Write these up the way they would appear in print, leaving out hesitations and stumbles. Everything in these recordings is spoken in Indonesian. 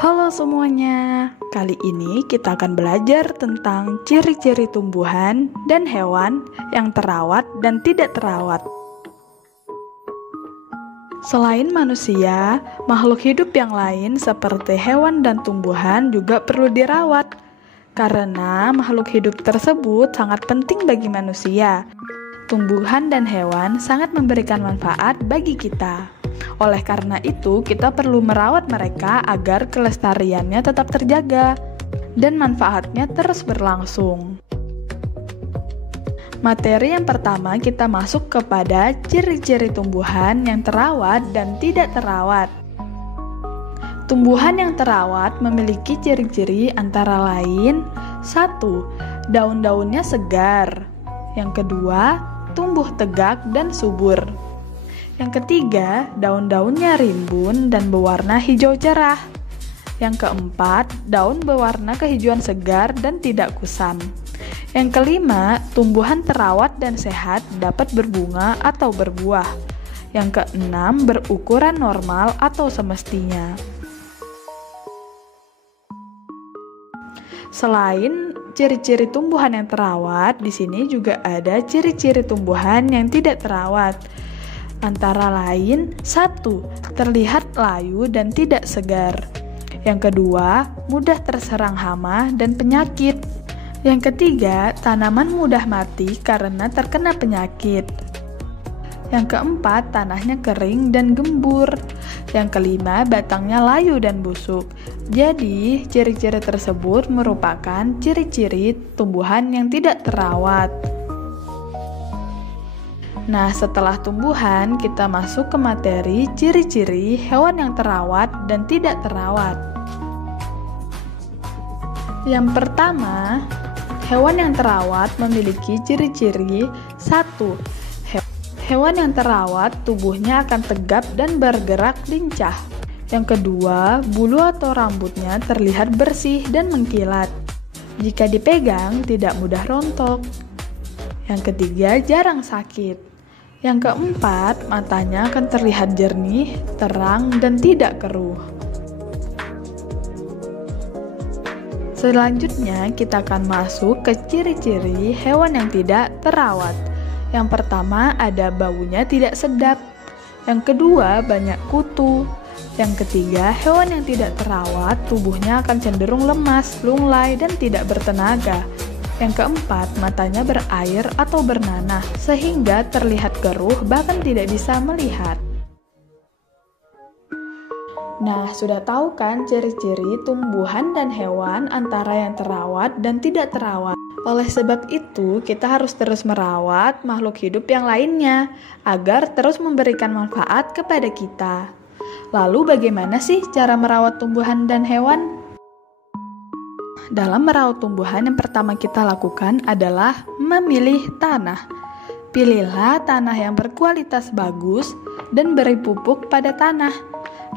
Halo semuanya, kali ini kita akan belajar tentang ciri-ciri tumbuhan dan hewan yang terawat dan tidak terawat. Selain manusia, makhluk hidup yang lain seperti hewan dan tumbuhan juga perlu dirawat, karena makhluk hidup tersebut sangat penting bagi manusia. Tumbuhan dan hewan sangat memberikan manfaat bagi kita. Oleh karena itu, kita perlu merawat mereka agar kelestariannya tetap terjaga dan manfaatnya terus berlangsung. Materi yang pertama, kita masuk kepada ciri-ciri tumbuhan yang terawat dan tidak terawat. Tumbuhan yang terawat memiliki ciri-ciri antara lain: 1. Daun-daunnya segar. Yang kedua, tumbuh tegak dan subur. Yang ketiga, daun-daunnya rimbun dan berwarna hijau cerah. Yang keempat, daun berwarna kehijauan segar dan tidak kusam. Yang kelima, tumbuhan terawat dan sehat dapat berbunga atau berbuah. Yang keenam, berukuran normal atau semestinya. Selain ciri-ciri tumbuhan yang terawat, di sini juga ada ciri-ciri tumbuhan yang tidak terawat. Antara lain, 1. Terlihat layu dan tidak segar. Yang kedua, mudah terserang hama dan penyakit. Yang ketiga, tanaman mudah mati karena terkena penyakit. Yang keempat, tanahnya kering dan gembur. Yang kelima, batangnya layu dan busuk. Jadi, ciri-ciri tersebut merupakan ciri-ciri tumbuhan yang tidak terawat. Nah, setelah tumbuhan, kita masuk ke materi ciri-ciri hewan yang terawat dan tidak terawat. Yang pertama, hewan yang terawat memiliki ciri-ciri: 1. Hewan yang terawat tubuhnya akan tegap dan bergerak lincah. Yang kedua, bulu atau rambutnya terlihat bersih dan mengkilat. Jika dipegang, tidak mudah rontok. Yang ketiga, jarang sakit. Yang keempat, matanya akan terlihat jernih, terang, dan tidak keruh. Selanjutnya, kita akan masuk ke ciri-ciri hewan yang tidak terawat. Yang pertama, ada baunya tidak sedap. Yang kedua, banyak kutu. Yang ketiga, hewan yang tidak terawat, tubuhnya akan cenderung lemas, lunglai, dan tidak bertenaga. Yang keempat, matanya berair atau bernanah, sehingga terlihat keruh bahkan tidak bisa melihat. Nah, sudah tahu kan ciri-ciri tumbuhan dan hewan antara yang terawat dan tidak terawat? Oleh sebab itu, kita harus terus merawat makhluk hidup yang lainnya, agar terus memberikan manfaat kepada kita. Lalu bagaimana sih cara merawat tumbuhan dan hewan? Dalam merawat tumbuhan, yang pertama kita lakukan adalah memilih tanah. Pilihlah tanah yang berkualitas bagus dan beri pupuk pada tanah.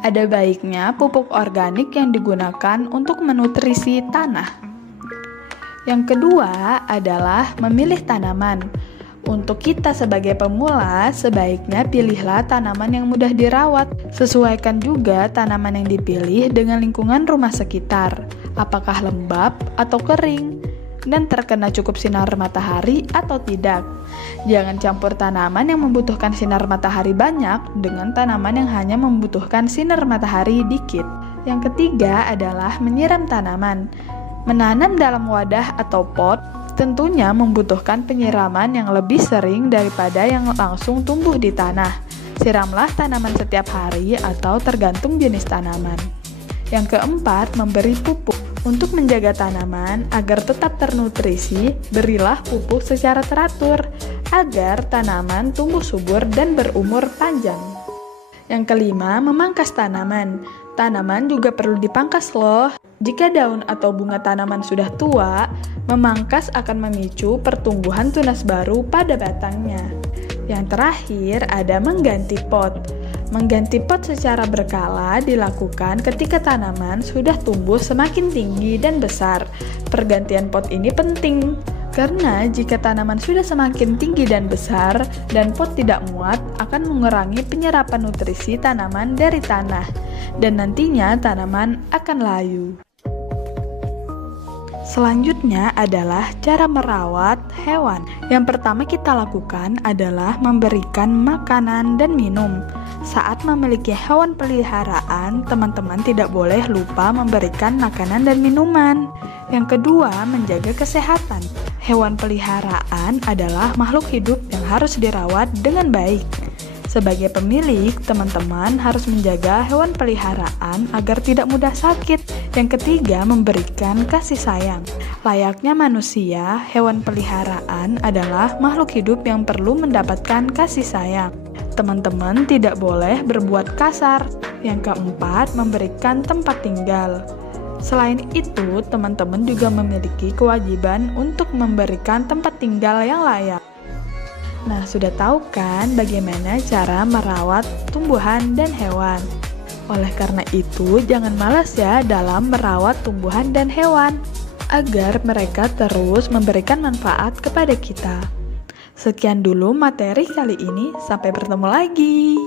Ada baiknya pupuk organik yang digunakan untuk menutrisi tanah. Yang kedua adalah memilih tanaman. Untuk kita sebagai pemula, sebaiknya pilihlah tanaman yang mudah dirawat. Sesuaikan juga tanaman yang dipilih dengan lingkungan rumah sekitar. Apakah lembab atau kering, dan terkena cukup sinar matahari atau tidak. Jangan campur tanaman yang membutuhkan sinar matahari banyak dengan tanaman yang hanya membutuhkan sinar matahari dikit. Yang ketiga adalah menyiram tanaman. Menanam dalam wadah atau pot tentunya membutuhkan penyiraman yang lebih sering daripada yang langsung tumbuh di tanah. Siramlah tanaman setiap hari atau tergantung jenis tanaman. Yang keempat, memberi pupuk. Untuk menjaga tanaman agar tetap ternutrisi, berilah pupuk secara teratur agar tanaman tumbuh subur dan berumur panjang. Yang kelima, memangkas tanaman. Tanaman juga perlu dipangkas loh. Jika daun atau bunga tanaman sudah tua, memangkas akan memicu pertumbuhan tunas baru pada batangnya. Yang terakhir ada mengganti pot. Mengganti pot secara berkala dilakukan ketika tanaman sudah tumbuh semakin tinggi dan besar. Pergantian pot ini penting, karena jika tanaman sudah semakin tinggi dan besar, dan pot tidak muat, akan mengurangi penyerapan nutrisi tanaman dari tanah. dan nantinya tanaman akan layu. Selanjutnya adalah cara merawat hewan. Yang pertama kita lakukan adalah memberikan makanan dan minum. Saat memiliki hewan peliharaan, teman-teman tidak boleh lupa memberikan makanan dan minuman. Yang kedua, menjaga kesehatan. Hewan peliharaan adalah makhluk hidup yang harus dirawat dengan baik. Sebagai pemilik, teman-teman harus menjaga hewan peliharaan agar tidak mudah sakit. Yang ketiga, memberikan kasih sayang. Layaknya manusia, hewan peliharaan adalah makhluk hidup yang perlu mendapatkan kasih sayang. Teman-teman tidak boleh berbuat kasar. Yang keempat, memberikan tempat tinggal. Selain itu, teman-teman juga memiliki kewajiban untuk memberikan tempat tinggal yang layak. Nah, sudah tahu kan bagaimana cara merawat tumbuhan dan hewan? Oleh karena itu, jangan malas ya dalam merawat tumbuhan dan hewan, agar mereka terus memberikan manfaat kepada kita. Sekian dulu materi kali ini, sampai bertemu lagi.